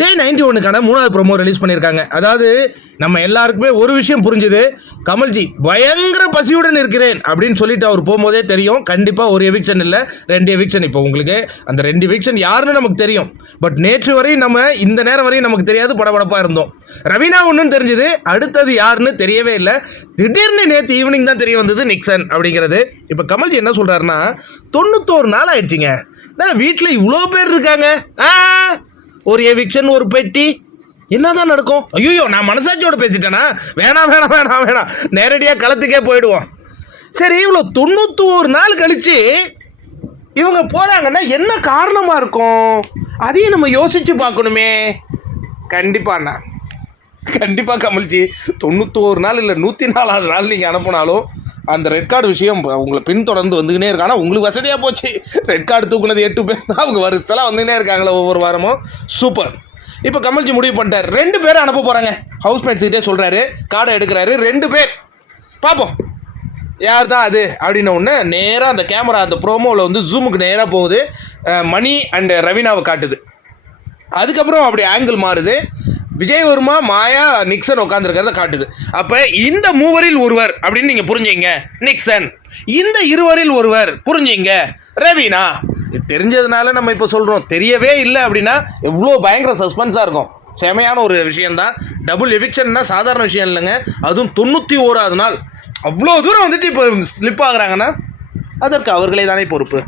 டே 91க்கான 3வது promo release பண்ணியிருக்காங்க. அதாவது நம்ம எல்லாருக்குமே ஒரு விஷயம் புரிஞ்சுது, கமல்ஜி பயங்கர பசியுடன் இருக்கிறேன் அப்படின்னு சொல்லிட்டு அவர் போகும்போதே தெரியும் கண்டிப்பாக ஒரு எவிக்ஷன் இல்லை 2 எவிக்ஷன். இப்போ உங்களுக்கு அந்த 2 எவிக்ஷன் யாருன்னு நமக்கு தெரியும். பட் நேற்று வரையும் நம்ம இந்த நேரம் வரையும் நமக்கு தெரியாது, படபடப்பாக இருந்தோம். ரவீனா ஒன்றுன்னு தெரிஞ்சுது, அடுத்தது யாருன்னு தெரியவே இல்லை. திடீர்னு நேற்று ஈவினிங் தான் தெரிய வந்தது நிக்சன் அப்படிங்கிறது. இப்போ கமல்ஜி என்ன சொல்கிறாருன்னா 91 நாள் ஆயிடுச்சிங்க, நான் வீட்டில் இவ்வளோ பேர் இருக்காங்க, ஒரு எவிக்ஷன் ஒரு பெட்டி என்னதான் நடக்கும்? ஐயோ நான் மனசாட்சியோட பேசிட்டேனா? வேணாம் வேணாம் வேணாம் வேணாம், நேரடியாக களத்துக்கே போயிடுவோம். சரி, இவ்வளோ 91 நாள் கழித்து இவங்க போகிறாங்கன்னா என்ன காரணமாக இருக்கும்? அதையும் நம்ம யோசித்து பார்க்கணுமே. கண்டிப்பாண்ணா, கண்டிப்பாக கமல்ஜி 91 நாள் இல்லை 104வது நாள் நீங்கள் அனுப்புனாலும் அந்த ரெட் கார்டு விஷயம் உங்களை பின்தொடர்ந்து வந்துக்கினே இருக்கு. ஆனால் உங்களுக்கு வசதியாக போச்சு, ரெட் கார்டு தூக்குனது 8 பேர் தான், அவங்க வருஷலாம் வந்துக்கினே இருக்காங்களே ஒவ்வொரு வாரமும். சூப்பர். இப்போ கமல்ஜி முடிவு பண்ணிட்டார், 2 பேரை அனுப்ப போகிறாங்க. ஹவுஸ்மேட்ஸ்கிட்டே சொல்கிறாரு, கார்டை எடுக்கிறாரு, 2 பேர் பார்ப்போம் யார் தான் அது அப்படின்ன உடனே நேராக அந்த கேமரா அந்த ப்ரோமோவில் வந்து ஜூமுக்கு நேராக போகுது, மணி அண்ட் ரவீனாவை காட்டுது. அதுக்கப்புறம் அப்படி ஆங்கிள் மாறுது, விஜயவர்மா மாயா நிக்சன் உட்காந்துருக்கிறத காட்டுது. அப்போ இந்த 3வரில் ஒருவர் அப்படின்னு நீங்கள் புரிஞ்சிங்க நிக்சன், இந்த 2வரில் ஒருவர் புரிஞ்சிங்க ரவீனா. இது தெரிஞ்சதுனால நம்ம இப்போ சொல்கிறோம், தெரியவே இல்லை அப்படின்னா எவ்வளோ பயங்கர சஸ்பென்ஸாக இருக்கும். செமையான ஒரு விஷயந்தான். டபுள் எவிக்ஷன்னா சாதாரண விஷயம் இல்லைங்க, அதுவும் 91வது நாள். அவ்வளோ தூரம் வந்துட்டு இப்போ ஸ்லிப் ஆகுறாங்கன்னா அதற்கு அவர்களே தானே பொறுப்பு.